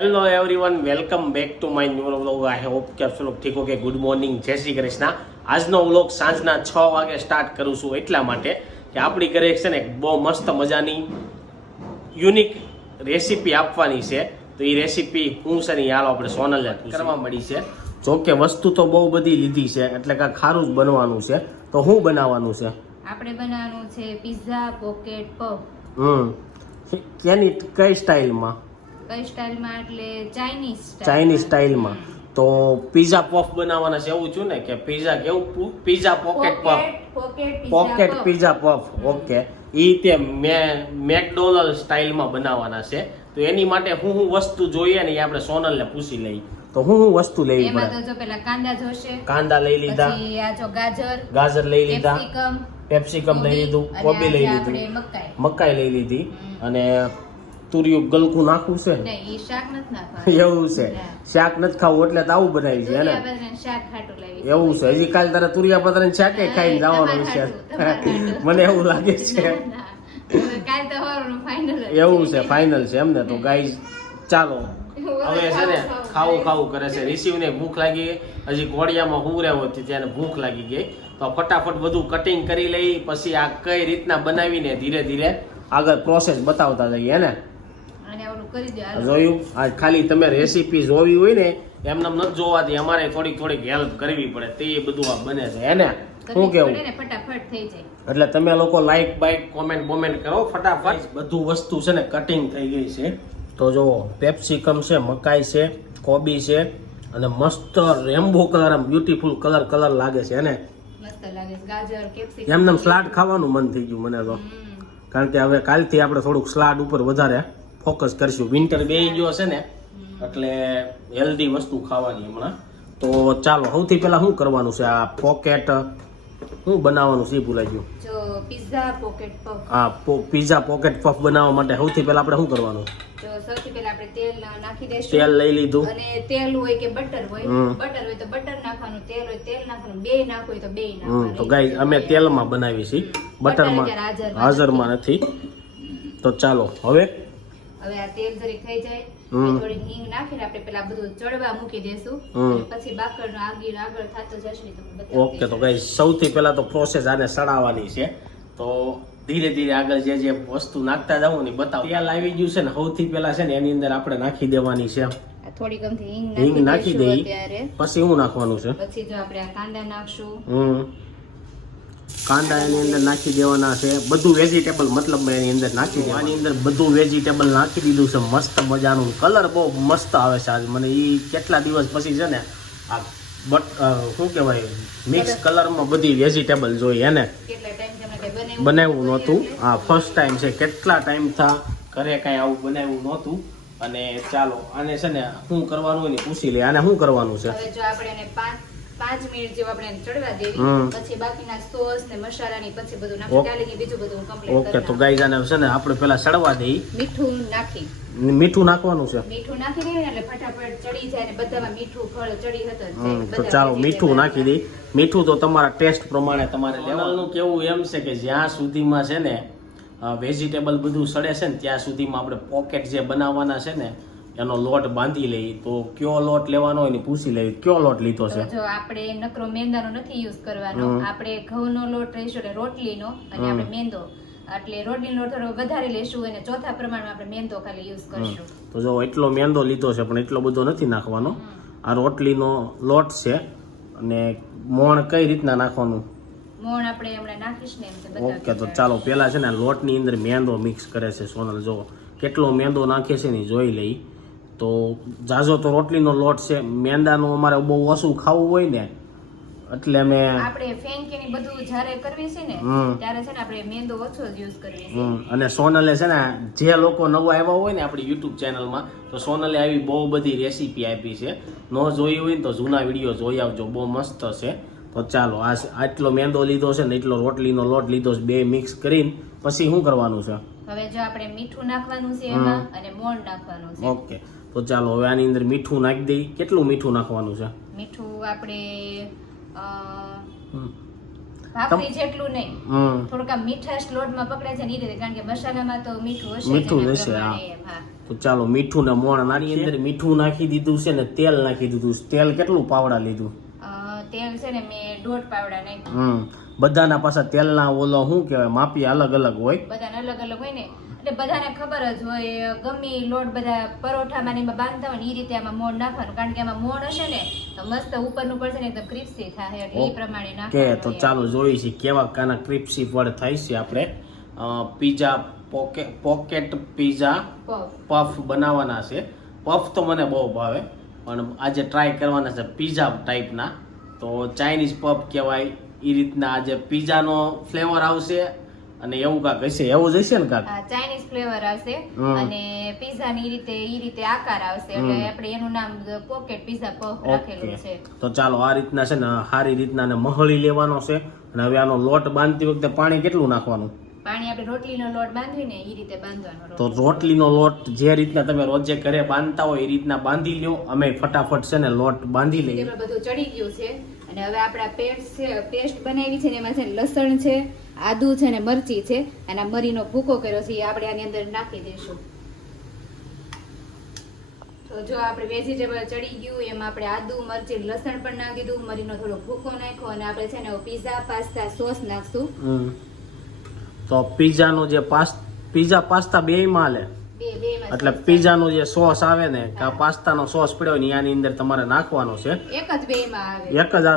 Hello everyone welcome back to my new vlog I hope કે આપ log ઠીક okay good morning જય શ્રી કૃષ્ણ. આજનો વ્લોગ સાંજના છ વાગે સ્ટાર્ટ કરું છું એટલા માટે કે આપણી ઘરે છે ને બહુ મસ્ત મજાની યુનિક રેસીપી આપવાની છે. તો એ રેસીપી હું છે ને હાલ હાલો આપણે સોનલને કરવા મળી છે. જો કે વસ્તુ તો બહુ બધી લીધી છે એટલે કે ખારું જ બનવાનું છે. તો હું બનાવવાનું છે? આપણે બનાવવાનું છે પિઝા પોકેટ પફ હમ. કેની કઈ સ્ટાઇલમાં કઈ સ્ટાઇલમાં? એટલે ચાઇનીઝ ચાઇનીઝ સ્ટાઇલમાં તો પીઝા પફ બનાવવાના છે એવું છું ને કે પીઝા કેવું? Pizza pocket puff pocket pizza puff okay એ તે મે મેકડોનલ્ડ સ્ટાઇલમાં બનાવવાના છે. તો એની માટે હું હું વસ્તુ જોઈએ ને એ આપણે સોનલને પૂછી લઈ તો હું હું વસ્તુ લેવી એમાં તો પડે જો પેલા કાંદા જોશે કાંદા લઈ લીધા. પછી આ જો ગાજર ગાજર લઈ લીધા. કેપ્સિકમ પેપ્સિકમ લઈ લીધું કોબી લઈ લીધું. મકાઈ. મકાઈ લઈ લીધી. અને તુરિયું ગલકું નાખવું છે? શાક એવું છે. શાક નથી ખાવું એટલે તો આવું બનાવી છે ને શાક એવું છે. હજી કાલે તારે તુરિયા પતરા શાકે હા, ખાઈને જવાનું છે. મને એવું લાગે છે. ના, ના. એવું છે ફાઇનલ છે એમને તો. ગાય ચાલો. હવે છે ને ખાવું ખાવું. કરે છે. રિસીવને ભૂખ લાગી. ગઈ હજી ઘોડિયામાં હુંગર્યા હતી ત્યારે ભૂખ લાગી ગઈ. તો ફટાફટ બધું કટિંગ કરી લઈ પછી આ કઈ રીતના બનાવીને ધીરે ધીરે આગળ પ્રોસેસ બતાવતા જઈએ ને અને ઓલું કરી દો હાલો. જોયું? આ ખાલી તમે રેસીપી જોવી હોય ને એમને નથી જોવાથી અમારે થોડીક થોડીક હેલ્પ કરવી પડે. તે બધું આ બને છે હે ને? શું કેવું? ફટાફટ થઈ જાય. એટલે તમે લોકો લાઈક બાઈક કોમેન્ટ બોમેન્ટ કરો ફટાફટ. બધું વસ્તુ છે ને કટિંગ થઈ ગઈ છે. તો જુઓ પેપ્સિકમ છે મકાઈ છે કોબી છે અને મસ્ત રેમ્બો કલર આમ બ્યુટીફુલ કલર કલર લાગે છે ને? મસ્ત લાગે છે ગાજર કેપ્સિકમ એમને સ્લાડ ખાવાનું મન થઈ ગયું મને તો. કારણ કે હવે કાલથી આપણે થોડુંક સ્લાડ ઉપર વધારે. ફોકસ કરશું. વિન્ટર બે ગયો છે ને એટલે હેલ્ધી વસ્તુ ખાવાની હમણાં. તો ચાલો સૌથી પહેલાં શું કરવાનું છે? આ પોકેટ શું બનાવવાનું છે એ ભૂલાઈ ગયું. પિઝા પોકેટ પફ આ પીઝા પોકેટ પફ બનાવવા માટે સૌથી પહેલા આપણે શું કરવાનું? સૌથી પહેલા આપણે તેલ નાખી દઈશું. તેલ લઈ લીધું. અને તેલ હોય કે બટર હોય હમ. બટર હોય તો બટર નાખવાનું તેલ હોય તેલ નાખવાનું બે નાખવું હોય તો બે નાખવાનું તો ગાઈ અમે તેલમાં બનાવી છે બટરમાં હાજરમાં નથી. તો ચાલો હવે હવે આ તેલ જરીક થઈ જાય થોડી હિંગ નાખીને આપણે પેલા બધું ચડવા મૂકી દેશું. પછી બાકરનો આગળ આગળ થતો જશે ને તમને ઓકે તો ગાઈસ સૌથી પહેલા તો પ્રોસેસ આને સડાવવાની છે. તો ધીરે ધીરે આગળ જે જે વસ્તુ નાખતા જાવ ને બતાવો. તેલ આવી ગયું છે ને સૌથી પહેલા છે ને એની અંદર આપણે નાખી દેવાની છે. થોડીક હિંગ નાખી નાખી દઈ. પછી હું નાખવાનું છે? પછી જો આપણે આ કાંદા નાખશું. કાંદા એની અંદર નાખી દેવાના છે. બધું વેજીટેબલ મતલબ એની અંદર નાખી દેવાનું આની અંદર બધું વેજીટેબલ નાખી દીધું છે. મસ્ત મજાનું. કલર બહુ મસ્ત આવે છે આજ. મને એ કેટલા દિવસ પછી છે ને આ બટ શું કહેવાય મિક્સ કલરમાં બધી વેજીટેબલ જોઈએ એને. બનાવ્યું નહોતું. આ ફર્સ્ટ ટાઈમ છે. કેટલા ટાઈમ થા? ઘરે કાંઈ આવું બનાવ્યું નહોતું. અને ચાલો આને છે ને શું કરવાનું હોય ને પૂછી લે આને શું કરવાનું છે? જો આપણે એને પાંચ પાંચ મિનિટ જેવું આપણે એને ચડવા દેવી. પછી બાકીના સોસ ને મસાલાની પછી બધું. નાખી ડાલીને બીજું બધું કમ્પ્લીટ ઓકે તો ગાઈઝ આને છે ને આપણે પેલા સડવા દઈ. મીઠું નાખી. મીઠું નાખવાનું છે. મીઠું નાખી દઈએ એટલે ફટાફટ ચડી જાય ને બધામાં મીઠું ફળ ચડી હતો જાય. તો ચાલો મીઠું નાખી દઈ. મીઠું તો તમારા ટેસ્ટ પ્રમાણે તમારે લેવાનું. કેવું એમ છે કે જ્યાં સુધીમાં છે ને વેજીટેબલ બધું સડે છે ને ત્યાં સુધીમાં આપણે પોકેટ જે બનાવવાના છે ને એનો લોટ બાંધી લઈ તો કયો લોટ લેવાનો એને પૂછી લઈ કયો લોટ લીધો છે? જો આપણે નકરો મેંદાનો નથી યુઝ કરવાનો આપણે ઘઉંનો લોટ લઈશું એટલે રોટલીનો અને આપણે મેંદો. એટલે રોટલીનો લોટ થોડો વધારે લેશું અને ચોથા પ્રમાણમાં આપણે મેંદો ખાલી યુઝ કરશું. તો જો એટલો મેંદો લીધો છે પણ એટલો બધો નથી નાખવાનો. આ રોટલીનો લોટ છે અને મોણ કઈ રીતના નાખવાનું? મોણ આપણે હમણાં નાખીશ ને એમ ઓકે તો ચાલો પહેલા છે ને લોટની અંદર મેંદો મિક્સ કરે છે સોનલ. જો કેટલો મેંદો નાખે છે ને જોઈ લઈ. તો જાજો તો રોટલીનો લોટ છે મેંદાનું અમારે બહુ ઓછું ખાવું હોય ને એટલે અમે આપણે ફેંકીને બધું જ્યારે કરવી છે ને ત્યારે છે ને આપણે મેંદો ઓછો જ યુઝ કરીએ છે અને સોનલે છે ને જે લોકો નવા આવ્યા હોય ને આપણી યુટ્યુબ ચેનલમાં તો સોનલે આવી બહુ બધી રેસીપી આપી છે. ન જોઈ હોય ને તો જૂના વીડિયો જોઈ આવજો બહુ મસ્ત છે. તો ચાલો આ આટલો મેંદો લીધો છે ને એટલો રોટલીનો લોટ લીધો છે બે મિક્સ કરીને પછી શું કરવાનું છે? હવે જો આપણે મીઠું નાખવાનું છે એમાં અને મોણ નાખવાનું છે. ઓકે. તો ચાલો હવે આની અંદર મીઠું નાખી દઈ કેટલું મીઠું નાખવાનું છે? મીઠું આપણે ભાખરી જેટલું નહીં. થોડુંક મીઠાશ લોટમાં પકડાય છે ને એ રીતે કારણ કે મસાલામાં તો મીઠું હશે મીઠું હશે, હા. તો ચાલો મીઠું ને મોણ નાની અંદર મીઠું નાખી દીધું છે ને તેલ નાખી દીધું છે. તેલ કેટલું પાવડા લીધું? તેલ છે ને મેં દોઢ પાવડા નાખ્યું. હમ. બધાના પાછા તેલના ઓલો શું કહેવાય? માપી અલગ અલગ હોય. બધાને અલગ અલગ હોય ને. એટલે બધાને ખબર જ હોય ગમે લોટ બધા પરોઠામાં એમાં બાંધતા હોય ને એ રીતે આમાં મોણ નાખવાનું. કારણ કે આમાં મોણ હશે ને તો મસ્ત ઉપરનું પડશે ને એકદમ ક્રિપ્સી થાય એટલે એ પ્રમાણે નાખવાનું તો ચાલો જોઈએ છે કેવા કાના ક્રિપ્સી ફળ થાય છે આપણે. પીઝા પોકે પોકેટ પીઝા પફ. પફ બનાવવાના છે. પફ તો મને બહુ ભાવે પણ આજે ટ્રાય કરવાના છે પીઝા ટાઈપના. તો ચાઇનીઝ પફ કહેવાય એ રીતના આજે પીઝાનો ફ્લેવર આવશે અને એવું કાક હશે એવું જ હશે ને કાક? ચાઇનીઝ ફ્લેવર આવશે અને પીઝા ની રીતે ઈ રીતે આકાર આવશે. એટલે આપણે એનું નામ પોકેટ પીઝા પફ રાખેલું છે. તો ચાલો આ રીતના છે ને સારી રીતના ને મહળી લેવાનો છે. અને હવે આનો લોટ બાંધતી વખતે પાણી કેટલું નાખવાનું? પાણી આપણે રોટલીનો લોટ બાંધવી ને રીતે બાંધવાનો તો રોટલીનો લોટ જે રીતના તમે રોજે ઘરે બાંધતા હોય એ રીતના બાંધી લ્યો. અમે ફટાફટ છે ને લોટ બાંધી લઈએ. બધું ચડી ગયું છે અને હવે આપણા પેસ્ટ છે પેસ્ટ બનાવી છે ને એમાં છે લસણ છે આદુ છે ને મરચી છે અને મરીનો ભૂકો કર્યો છે એ આપણે આની અંદર નાખી દઈશું. તો જો આપણે વેજીટેબલ ચડી ગયું એમાં આપણે આદુ મરચી લસણ પણ નાખી દીધું મરીનો થોડો ભૂકો નાખ્યો અને આપણે છે ને પીઝા પાસ્તા સોસ નાખશું. તો પીઝાનું જે પાસ પીઝા પાસ્તા બે માં લે બે બે એટલે પીઝાનો જે સોસ આવે ને કે આ પાસ્તાનો સોસ પડ્યો ને આની અંદર તમારે નાખવાનો છે. એક જ આવે. એક જ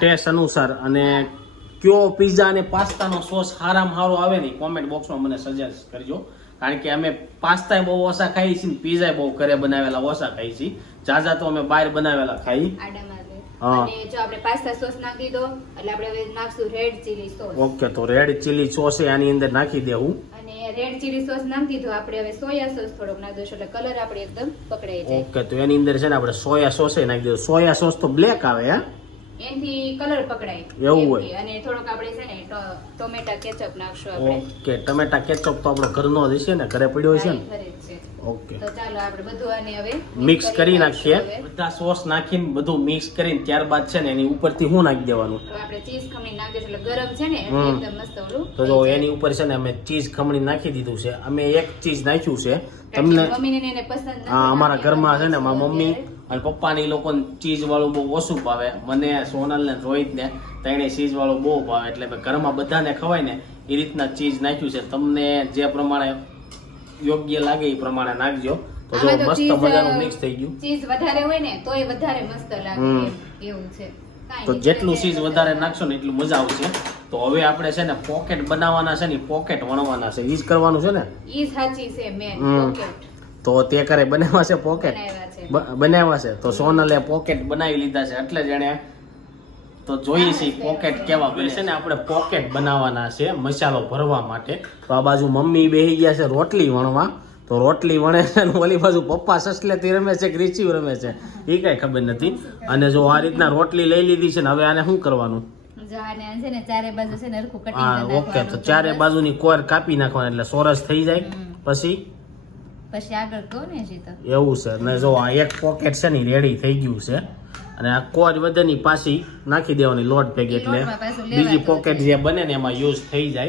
ટેસ્ટ અનુસાર. અને કયો પીઝા અને પાસ્તાનો સોસ સારામાં સારો આવે ને કોમેન્ટ બોક્સમાં મને સજેસ્ટ કરજો. કારણ કે અમે પાસ્તા બહુ ઓછા ખાઈએ છીએ ને પીઝા બહુ ઘરે બનાવેલા ઓછા ખાઈએ છીએ. જાજા તો અમે બહાર બનાવેલા ખાઈ. અને જો આપણે પાસ્તા સોસ નાખી દીધો એટલે આપણે હવે નાખશું રેડ ચીલી સોસ ઓકે તો રેડ ચીલી સોસ આની અંદર નાખી દેવું. અને રેડ ચીલી સોસ નાખી દીધો આપણે હવે સોયા સોસ થોડોક નાખી દઈશું એટલે કલર આપણે એકદમ પકડાઈ જાય. ઓકે તો એની અંદર છે ને આપણે સોયા સોસ નાખી દેવું. સોયા સોસ તો બ્લેક આવે હે? એનાથી કલર પકડાય. એવું હોય. અને થોડોક આપણે છે ને ટોમેટા કેચઅપ નાખશું આપણે. ઓકે ટમેટા કેચઅપ તો આપણો ઘરનો જ છે ને ઘરે પડ્યો છે ને? ઘરે ઓકે. તો ચાલો આપણે બધું આને હવે મિક્સ કરી નાખીએ બધા સોસ નાખીને બધું મિક્સ કરીને ત્યારબાદ છે ને એની ઉપરથી શું નાખી દેવાનું. તો આપણે ચીઝ ખમણી નાખી એટલે ગરમ છે ને હમ. એકદમ મસ્ત ઓલું તો જો એની ઉપર છે ને અમે ચીઝ ખમણી નાખી દીધું છે. અમે એક ચીઝ નાખ્યું છે. તમને મમ્મીને એને પસંદ નથી હા અમારા ઘરમાં છે ને મારા મમ્મી અને પપ્પાને એ લોકોને ચીઝ વાળું બહુ ઓછું ભાવે. મને સોનલ ને રોહિત ને ત્રણે ચીઝ વાળું બહુ ભાવે. એટલે મેં ઘરમાં બધાને ખવાય ને એ રીતના ચીઝ નાખ્યું છે. તમને જે પ્રમાણે યોગ્ય લાગે એ પ્રમાણે નાખજો. તો જો મસ્ત મજાનું મિક્સ થઈ ગયું. ચીઝ વધારે હોય ને તોય વધારે મસ્ત લાગે એવું છે. તો જેટલું ચીઝ વધારે નાખશો ને એટલું મજા આવશે. તો હવે આપણે છે ને પોકેટ બનાવવાના છે ને પોકેટ વણવાના છે. ઈ જ કરવાનું છે ને? ઈ સાચી છે મેન. પોકેટ તો તે કરે બનાવવા છે પોકેટ બનાવ્યા છે. બનાવ્યા છે. તો સોનલે પોકેટ બનાવી લીધા છે. એટલે જ એણે તો જોઈએ છે. પોકેટ કેવા બને છે ને? આપણે પોકેટ બનાવવાના છે મસાલો ભરવા માટે. તો આ બાજુ મમ્મી બેહી ગયા છે રોટલી વણવા. તો રોટલી વણે છે ને ઓલી બાજુ પપ્પા સસલેથી રમે છે કે રીચી રમે છે? એ કાંઈ ખબર નથી. અને જો આ રીતના રોટલી લઈ લીધી છે ને હવે આને શું કરવાનું? હા ઓકે તો ચારે બાજુની કોર કાપી નાખવાની એટલે સોરસ થઈ જાય. પછી પછી આગળ કહો ને હજી તો. એવું છે. ને જો આ એક પોકેટ છે ને રેડી થઈ ગયું છે. અને આ કોર વધેની પાછી નાખી દેવાની લોટ ભેગી એટલે. બીજી પોકેટ જે બને ને એમાં યુઝ થઈ જાય.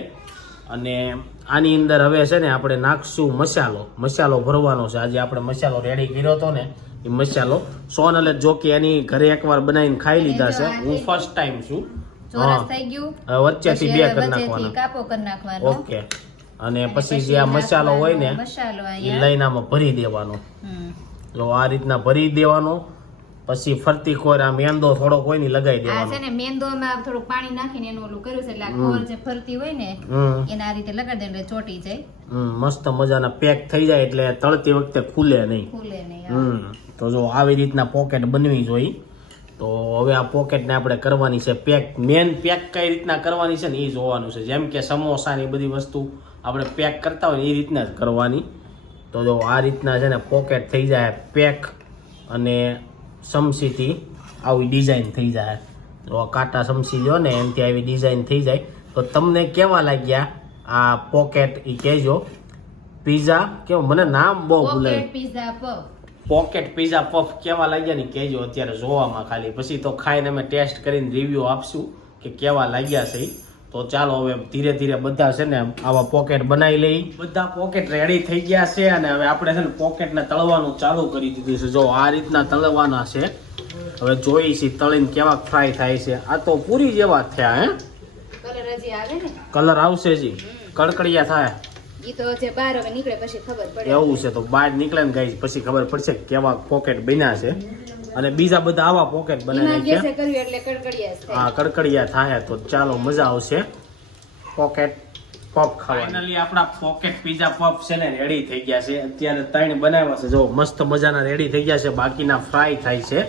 અને આની અંદર હવે છે ને આપણે નાખશું મસાલો. મસાલો ભરવાનો છે. આજે આપણે મસાલો રેડી કર્યો હતો ને એ મસાલો. સોનલે જો કે એની ઘરે એકવાર બનાવીને ખાઈ લીધા છે. હું ફર્સ્ટ ટાઈમ છું. ચોરસ થઈ ગયું. વચ્ચેથી બે કરી નાખવાના. કાપો કરી નાખવાનો. ઓકે. અને પછી જે આ મસાલો હોય ને એ અહીંયા લઈને આમાં ભરી દેવાનો. તો આ રીતના ભરી દેવાનો પછી ફરતી કોર આ મેંદો થોડોક હોય ને લગાવી દેવાનો. છે ને મેંદોમાં થોડું પાણી નાખીને એનું ઓલું કર્યું છે એટલે આ કોર જે ફરતી હોય ને એને આ રીતે લગાડી દે એટલે ચોટી જાય. મસ્ત મજાના પેક થઈ જાય એટલે તળતી વખતે ખુલે નહીં. ખુલે નહીં તો જો આવી રીતના પોકેટ બનવી જોઈએ તો હવે આ પોકેટને આપણે કરવાની છે પેક મેન પેક કઈ રીતના કરવાની છે ને એ જોવાનું છે. જેમ કે સમોસા ની બધી વસ્તુ આપણે પેક કરતા હોય એ રીતના જ કરવાની. તો જો આ રીતના છે ને પોકેટ થઈ જાય પેક અને સમસીથી આવી ડિઝાઇન થઈ જાય. તો કાંટા સમસી લ્યો ને એમથી આવી ડિઝાઇન થઈ જાય. તો તમને કેવા લાગ્યા આ પોકેટ એ કહેજો. પીઝા કેવું? મને નામ બહુ ભૂલાય pocket pizza puff pocket pizza puff કેવા લાગ્યા ને કહેજો અત્યારે જોવામાં ખાલી. પછી તો ખાઈને અમે ટેસ્ટ કરીને રિવ્યૂ આપશું કે કેવા લાગ્યા છે. તો ચાલો હવે ધીરે ધીરે બધા છે ને આવા પોકેટ બનાવી લઈ. બધા પોકેટ રેડી થઈ ગયા છે અને હવે આપણે છે ને પોકેટને તળવાનું ચાલુ કરી દીધું છે. જો આ રીતના તળવાના છે. હવે જોઈ છે તળીને કેવા ફ્રાય થાય છે. આ તો પૂરી જેવા થયા હે? કલર આવશે જી કડકડિયા થાય. ઈ તો જે બહાર હવે નીકળે પછી ખબર પડે. એવું છે તો બહાર નીકળે ને ગાઈસ પછી ખબર પડશે કે કેવા પોકેટ બન્યા છે. અને બીજા બધા આવા પોકેટ બનાવી એટલે કડકડિયા હા કડકડિયા થાય તો ચાલો મજા આવશે. પોકેટ પોપ ખાવા ફાઇનલી આપણા પોકેટ પીઝા પોપ છે ને રેડી થઈ ગયા છે. અત્યારે ત્રણ બનાવ્યા છે. જો મસ્ત મજાના રેડી થઈ ગયા છે. બાકીના ફ્રાય થાય છે.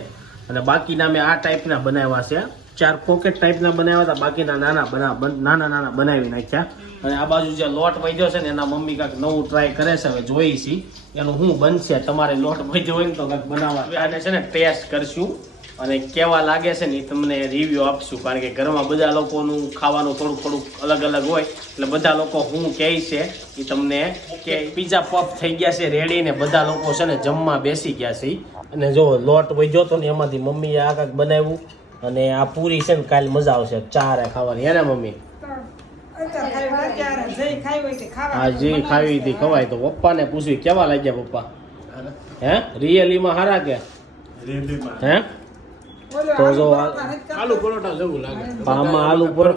અને બાકીના મેં આ ટાઈપના બનાવ્યા છે. ચાર પોકેટ ટાઈપના બનાવ્યા હતા. બાકીના નાના બના નાના નાના બનાવી નાખ્યા. અને આ બાજુ જે લોટ વધ્યો છે ને, એના મમ્મી કાંઈક નવું ટ્રાય કરે છે હવે, જોઈ છી. એનું શું બનશે? તમારે લોટ વધ્યો હોય ને તો કાંઈક બનાવવા. આને છે ને ટેસ્ટ કરશું. અને કેવા લાગે છે ને, એ તમને રિવ્યુ આપશું. કારણ કે ઘરમાં બધા લોકોનું ખાવાનું થોડુંક થોડુંક અલગ અલગ હોય. એટલે બધા લોકો હું કહે છે, એ તમને કે પીઝા પફ થઈ ગયા છે રેડી ને બધા લોકો છે ને જમવા બેસી ગયા છે. અને જો લોટ વહી તો ને, એમાંથી મમ્મીએ આ કાંઈક બનાવ્યું. અને આ પૂરી છે ને કાલે મજા આવશે. ચારે ખાવાની. હે ને મમ્મી. અત્યારે ખાઈ હોય ત્યારે જઈ ખાઈ હોય તે ખાવા આ જે ખાવી હતી ખવાય તો પપ્પાને પૂછવી કેવા લાગ્યા પપ્પા? હે? રિયલીમાં હારા કે? હે? તો જો આલુ પરોઠા જેવું લાગે. આમાં આલુ પર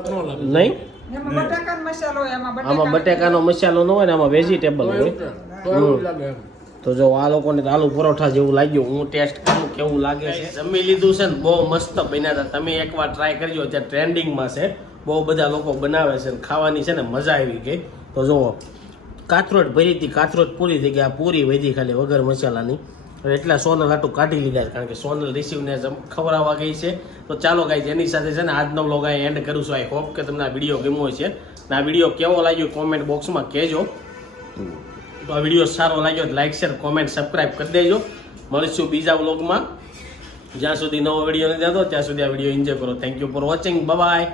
નહીં? એમાં બટાકાનો મસાલો આમાં બટેકાનો મસાલો. ન હોય ને આમાં વેજીટેબલ હોય. તો જો આ લોકોને આલુ પરોઠા જેવું લાગ્યું, હું ટેસ્ટ કરું કેવું લાગે છે? જમી લીધું છે ને, બહુ મસ્ત બન્યા હતા. તમે એકવાર ટ્રાય કરજો, અત્યારે ટ્રેન્ડિંગમાં છે. બહુ બધા લોકો બનાવે છે ને, ખાવાની છે ને, મજા આવી ગઈ. તો જુઓ, કાથરોટ ભરી હતી, કાથરોટ પૂરી થઈ ગઈ, આ પૂરી વધી ખાલી વગર મસાલાની. એટલા સોનલ આટું કાઢી લીધા કારણ કે સોનલ રિસીવને ખવડાવવા ગઈ છે. તો ચાલો ગાઈઝ એની સાથે છે ને, આજનો વ્લોગ અહીં એન્ડ કરું છું. આઈ હોપ કે તમને આ વીડિયો ગમ્યો છે ને આ વીડિયો કેવો લાગ્યો કોમેન્ટ બોક્સમાં કહેજો. તો આ વીડિયો સારો લાગ્યો તો લાઈક શેર કોમેન્ટ સબસ્ક્રાઇબ કરી દેજો. મળીશું બીજા વ્લોગમાં. જ્યાં સુધી નવો વીડિયો નથી જતો ત્યાં સુધી આ વીડિયો એન્જોય કરો. Thank you for watching bye